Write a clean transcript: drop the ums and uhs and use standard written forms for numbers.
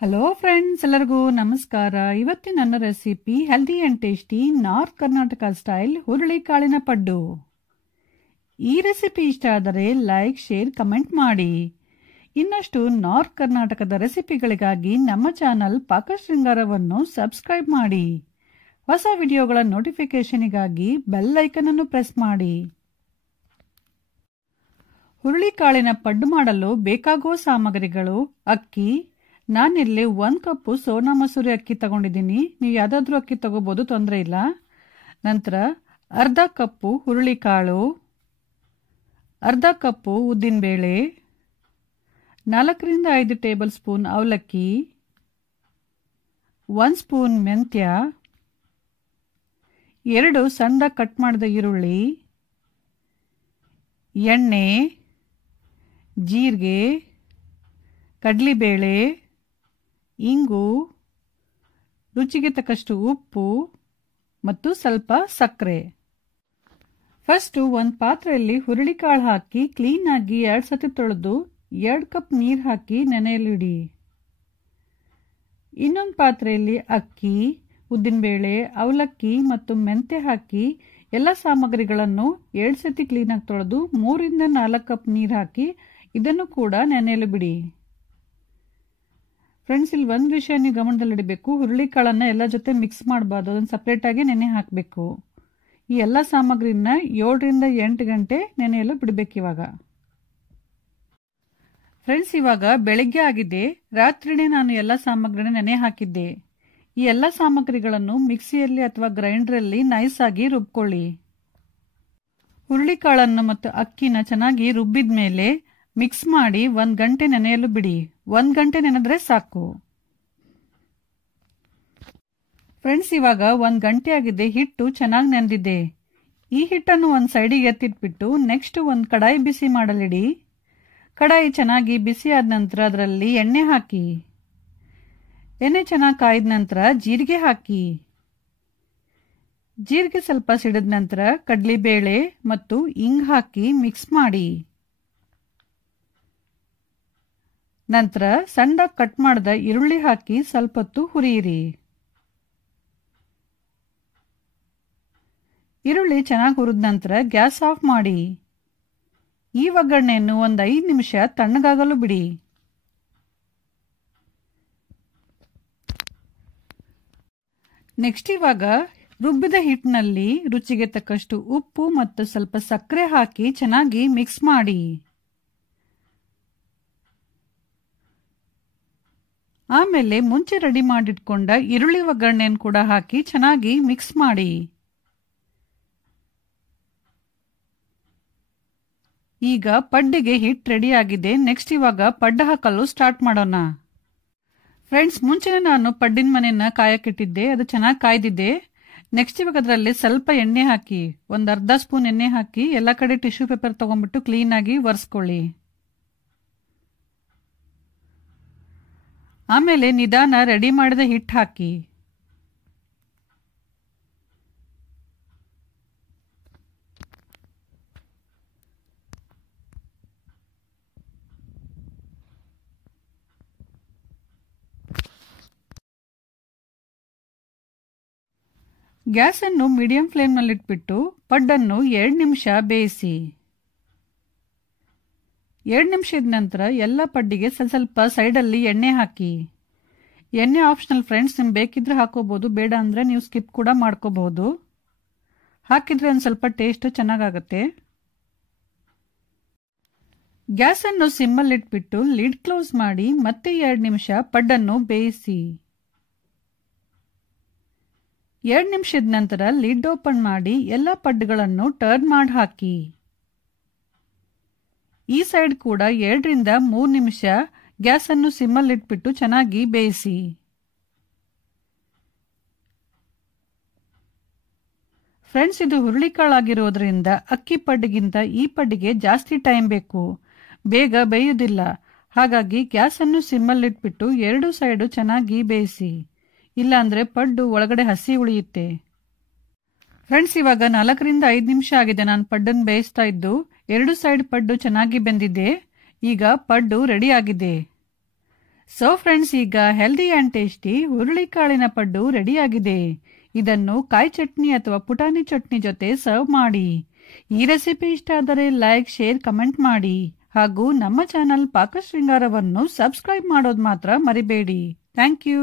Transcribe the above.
Hello friends, ಎಲ್ಲರಿಗೂ ನಮಸ್ಕಾರ. ಇವತ್ತಿನ ನನ್ನ recipe healthy and tasty north Karnataka style ಹುರುಳಿಕಾಳಿನ ಪಡ್ಡು. ಈ ರೆಸಿಪಿ ಇಷ್ಟ ಆದರೆ ಲೈಕ್, ಶೇರ್, ಕಮೆಂಟ್ ಮಾಡಿ. ಇನ್ನಷ್ಟು ನಾರ್ತ್ ಕರ್ನಾಟಕದ ರೆಸಿಪಿಗಳಿಗಾಗಿ ನಮ್ಮ ಚಾನಲ್ ಪಾಕಶೃಂಗಾರವನ್ನು ಸಬ್ಸ್ಕ್ರೈಬ್ ಮಾಡಿ. ಹೊಸ ವಿಡಿಯೋಗಳ ನೋಟಿಫಿಕೇಶನ್ಗಾಗಿ ಬೆಲ್ ಐಕನ್ ಅನ್ನು ಪ್ರೆಸ್ ಮಾಡಿ. ಹುರುಳಿಕಾಳಿನ ಪಡ್ಡು ಮಾಡಲು ಬೇಕಾಗುವ ಸಾಮಗ್ರಿಗಳು: ಅಕ್ಕಿ. ನಾನಿಲ್ಲಿ 1 ಕಪ್ ಸೋನಾ ಮಸೂರಿ ಅಕ್ಕಿ ತಗೊಂಡಿದ್ದೀನಿ. ನೀವು ಯಾವುದಾದ್ರೂ ಅಕ್ಕಿ ತಗೋಬಹುದು, ತೊಂದರೆ ಇಲ್ಲ. ನಂತರ ಅರ್ಧ ಕಪ್ಪು ಹುರುಳಿಕಾಳು, ಅರ್ಧ ಕಪ್ಪು ಉದ್ದಿನಬೇಳೆ, 4 ರಿಂದ 5 ಟೇಬಲ್ ಸ್ಪೂನ್ ಅವಲಕ್ಕಿ, 1 ಸ್ಪೂನ್ ಮೆಂತ್ಯ, 2 ಸಣ್ಣದಾಗಿ ಕಟ್ ಮಾಡಿದ ಈರುಳ್ಳಿ, ಎಣ್ಣೆ, ಜೀರಿಗೆ, ಕಡಲೆಬೇಳೆ, ಇಂಗು, ರುಚಿಗೆ ತಕ್ಕಷ್ಟು ಉಪ್ಪು ಮತ್ತು ಸ್ವಲ್ಪ ಸಕ್ಕರೆ. ಫಸ್ಟ್ ಒಂದು ಪಾತ್ರೆಯಲ್ಲಿ ಹುರುಳಿಕಾಳು ಹಾಕಿ ಕ್ಲೀನಾಗಿ 2 ಸತಿ ತೊಳೆದು 2 ಕಪ್ ನೀರು ಹಾಕಿ ನೆನೆಯಲಿಡಿ. ಇನ್ನೊಂದು ಪಾತ್ರೆಯಲ್ಲಿ ಅಕ್ಕಿ, ಉದ್ದಿನಬೇಳೆ, ಅವಲಕ್ಕಿ ಮತ್ತು ಮೆಂತ್ಯ ಹಾಕಿ ಎಲ್ಲ ಸಾಮಗ್ರಿಗಳನ್ನು 2 ಸತಿ ಕ್ಲೀನಾಗಿ ತೊಳೆದು 3 ರಿಂದ 4 ಕಪ್ ನೀರು ಹಾಕಿ ಇದನ್ನು ಕೂಡ ನೆನೆಯಲು ಬಿಡಿ. ಫ್ರೆಂಡ್ಸ್, ಇಲ್ಲಿ ಒಂದು ವಿಷಯ ನೀವು ಗಮನದಲ್ಲಿಡಬೇಕು, ಹುರುಳಿಕಾಳನ್ನ ಎಲ್ಲ ಜೊತೆ ಮಿಕ್ಸ್ ಮಾಡಬಾರ್ದು, ಅದನ್ನು ಸಪ್ರೇಟಾಗಿ ನೆನೆ ಹಾಕಬೇಕು. ಈ ಎಲ್ಲ ಸಾಮಗ್ರಿನ 7 ರಿಂದ 8 ಗಂಟೆ ನೆನೆಯಲು ಬಿಡಬೇಕು. ಇವಾಗ ಫ್ರೆಂಡ್ಸ್, ಇವಾಗ ಬೆಳಗ್ಗೆ ಆಗಿದೆ. ರಾತ್ರಿನೇ ನಾನು ಎಲ್ಲ ಸಾಮಗ್ರಿನ ನೆನೆ ಹಾಕಿದ್ದೆ. ಈ ಎಲ್ಲ ಸಾಮಗ್ರಿಗಳನ್ನು ಮಿಕ್ಸಿಯಲ್ಲಿ ಅಥವಾ ಗ್ರೈಂಡರಲ್ಲಿ ನೈಸ್ ಆಗಿ ರುಬ್ಕೊಳ್ಳಿ. ಹುರುಳಿಕಾಳನ್ನು ಮತ್ತು ಅಕ್ಕಿನ ಚೆನ್ನಾಗಿ ರುಬ್ಬಿದ ಮೇಲೆ ಮಿಕ್ಸ್ ಮಾಡಿ 1 ಗಂಟೆ ನೆನೆಯಲು ಬಿಡಿ. 1 ಗಂಟೆ ನೆನೆದ್ರೆ ಸಾಕು. ಫ್ರೆಂಡ್ಸ್, ಇವಾಗ 1 ಗಂಟೆ ಆಗಿದೆ. ಹಿಟ್ಟು ಚೆನ್ನಾಗಿ ನೆನೆದಿದೆ. ಈ ಹಿಟ್ಟನ್ನು ಒಂದು ಸೈಡಿಗೆ ಎತ್ತಿಟ್ಬಿಟ್ಟು ನೆಕ್ಸ್ಟ್ ಒಂದು ಕಡಾಯಿ ಬಿಸಿ ಮಾಡಲಿಡಿ. ಕಡಾಯಿ ಚೆನ್ನಾಗಿ ಬಿಸಿ ಆದ ನಂತರ ಅದರಲ್ಲಿ ಎಣ್ಣೆ ಹಾಕಿ. ಎಣ್ಣೆ ಚೆನ್ನಾಗಿ ಕಾಯ್ದ ನಂತರ ಜೀರಿಗೆ ಹಾಕಿ. ಜೀರಿಗೆ ಸ್ವಲ್ಪ ಸಿಡಿದ ನಂತರ ಕಡಲೆಬೇಳೆ ಮತ್ತು ಇಂಗು ಹಾಕಿ ಮಿಕ್ಸ್ ಮಾಡಿ. ನಂತರ ಸಣ್ಣದಾಗಿ ಕಟ್ ಮಾಡಿದ ಈರುಳ್ಳಿ ಹಾಕಿ ಸ್ವಲ್ಪ ಹೊತ್ತು ಹುರಿಯಿರಿ. ಈರುಳ್ಳಿ ಚೆನ್ನಾಗಿ ಹುರಿದ ನಂತರ ಗ್ಯಾಸ್ ಆಫ್ ಮಾಡಿ. ಈ ಒಗ್ಗರಣೆಯನ್ನು ಒಂದು 5 ನಿಮಿಷ ತಣ್ಣಗಾಗಲು ಬಿಡಿ. ನೆಕ್ಸ್ಟ್ ಇವಾಗ ರುಬ್ಬಿದ ಹಿಟ್ಟಿನಲ್ಲಿ ರುಚಿಗೆ ತಕ್ಕಷ್ಟು ಉಪ್ಪು ಮತ್ತು ಸ್ವಲ್ಪ ಸಕ್ಕರೆ ಹಾಕಿ ಚೆನ್ನಾಗಿ ಮಿಕ್ಸ್ ಮಾಡಿ. ಆಮೇಲೆ ಮುಂಚೆ ರೆಡಿ ಮಾಡಿಟ್ಕೊಂಡ ಈರುಳ್ಳಿ ಒಗ್ಗರಣೆಯನ್ನು ಕೂಡ ಹಾಕಿ ಚೆನ್ನಾಗಿ ಮಿಕ್ಸ್ ಮಾಡಿ. ಈಗ ಪಡ್ಡಿಗೆ ಹಿಟ್ಟು ರೆಡಿ ಆಗಿದೆ. ನೆಕ್ಸ್ಟ್ ಇವಾಗ ಪಡ್ಡು ಹಾಕಲು ಸ್ಟಾರ್ಟ್ ಮಾಡೋಣ. ಫ್ರೆಂಡ್ಸ್, ಮುಂಚೆನೆ ನಾನು ಪಡ್ಡಿನ ಮನೆಯನ್ನ ಕಾಯಕ್ಕಿಟ್ಟಿದ್ದೆ. ಅದು ಚೆನ್ನಾಗಿ ಕಾಯ್ದಿದೆ. ನೆಕ್ಸ್ಟ್ ಇವಾಗ ಅದರಲ್ಲಿ ಸ್ವಲ್ಪ ಎಣ್ಣೆ ಹಾಕಿ, ಒಂದು ಅರ್ಧ ಸ್ಪೂನ್ ಎಣ್ಣೆ ಹಾಕಿ ಎಲ್ಲ ಕಡೆ ಟಿಶ್ಯೂ ಪೇಪರ್ ತಗೊಂಡ್ಬಿಟ್ಟು ಕ್ಲೀನಾಗಿ ಒರೆಸ್ಕೊಳ್ಳಿ. ಆಮೇಲೆ ನಿಧಾನ ರೆಡಿ ಮಾಡಿದ ಹಿಟ್ಟು ಹಾಕಿ. ಗ್ಯಾಸ್ ಅನ್ನು ಮೀಡಿಯಂ ಫ್ಲೇಮ್ ನಲ್ಲಿಟ್ಬಿಟ್ಟು ಪಡ್ಡನ್ನು 2 ನಿಮಿಷ ಬೇಯಿಸಿ. 2 ನಿಮಿಷದ ನಂತರ ಎಲ್ಲ ಪಡ್ಡಿಗೆ ಸ್ವಲ್ಪ ಸೈಡಲ್ಲಿ ಎಣ್ಣೆ ಹಾಕಿ. ಎಣ್ಣೆ ಆಪ್ಷನಲ್ ಫ್ರೆಂಡ್ಸ್, ನಿಮ್ಗೆ ಬೇಕಿದ್ರೆ ಹಾಕೋಬಹುದು, ಬೇಡ ಅಂದರೆ ನೀವು ಸ್ಕಿಪ್ ಕೂಡ ಮಾಡ್ಕೋಬಹುದು. ಹಾಕಿದ್ರೆ ಒಂದು ಸ್ವಲ್ಪ ಟೇಸ್ಟ್ ಚೆನ್ನಾಗಾಗುತ್ತೆ. ಗ್ಯಾಸನ್ನು ಸಿಮ್ಮಲ್ಲಿಟ್ಬಿಟ್ಟು ಲಿಡ್ ಕ್ಲೋಸ್ ಮಾಡಿ ಮತ್ತೆ 2 ನಿಮಿಷ ಪಡ್ಡನ್ನು ಬೇಯಿಸಿ. 2 ನಿಮಿಷದ ನಂತರ ಲಿಡ್ ಓಪನ್ ಮಾಡಿ ಎಲ್ಲ ಪಡ್ಡುಗಳನ್ನು ಟರ್ನ್ ಮಾಡಿ ಹಾಕಿ. ಈ ಸೈಡ್ ಕೂಡ 2 ರಿಂದ 3 ನಿಮಿಷ ಗ್ಯಾಸನ್ನು ಸಿಮ್ಮಲ್ಲಿಟ್ಬಿಟ್ಟು ಚೆನ್ನಾಗಿ ಬೇಯಿಸಿ. ಫ್ರೆಂಡ್ಸ್, ಇದು ಹುರುಳಿಕಾಳಾಗಿರೋದ್ರಿಂದ ಅಕ್ಕಿ ಪಡ್ಡಿಗಿಂತ ಈ ಪಡ್ಡಿಗೆ ಜಾಸ್ತಿ ಟೈಮ್ ಬೇಕು, ಬೇಗ ಬೇಯುವುದಿಲ್ಲ. ಹಾಗಾಗಿ ಗ್ಯಾಸನ್ನು ಸಿಮ್ಮಲ್ಲಿಟ್ಬಿಟ್ಟು 2 ಸೈಡು ಚೆನ್ನಾಗಿ ಬೇಯಿಸಿ, ಇಲ್ಲಾಂದ್ರೆ ಪಡ್ಡು ಒಳಗಡೆ ಹಸಿ ಉಳಿಯುತ್ತೆ. ಫ್ರೆಂಡ್ಸ್, ಇವಾಗ 4 ರಿಂದ 5 ನಿಮಿಷ ಆಗಿದೆ ನಾನು ಪಡ್ಡನ್ನು ಬೇಯಿಸ್ತಾ ಇದ್ದು. 2 ಸೈಡ್ ಪಡ್ಡು ಚೆನ್ನಾಗಿ ಬೆಂದಿದೆ. ಈಗ ಪಡ್ಡು ರೆಡಿ ಆಗಿದೆ. ಸೊ ಫ್ರೆಂಡ್ಸ್, ಈಗ ಹೆಲ್ದಿ ಆ್ಯಂಡ್ ಟೇಸ್ಟಿ ಹುರುಳಿಕಾಳಿನ ಪಡ್ಡು ರೆಡಿಯಾಗಿದೆ. ಇದನ್ನು ಕಾಯಿ ಚಟ್ನಿ ಅಥವಾ ಪುಟಾಣಿ ಚಟ್ನಿ ಜೊತೆ ಸರ್ವ್ ಮಾಡಿ. ಈ ರೆಸಿಪಿ ಇಷ್ಟ ಆದರೆ ಲೈಕ್, ಶೇರ್, ಕಮೆಂಟ್ ಮಾಡಿ. ಹಾಗೂ ನಮ್ಮ ಚಾನಲ್ ಪಾಕಶೃಂಗಾರವನ್ನು ಸಬ್ಸ್ಕ್ರೈಬ್ ಮಾಡೋದು ಮಾತ್ರ ಮರಿಬೇಡಿ. Thank you.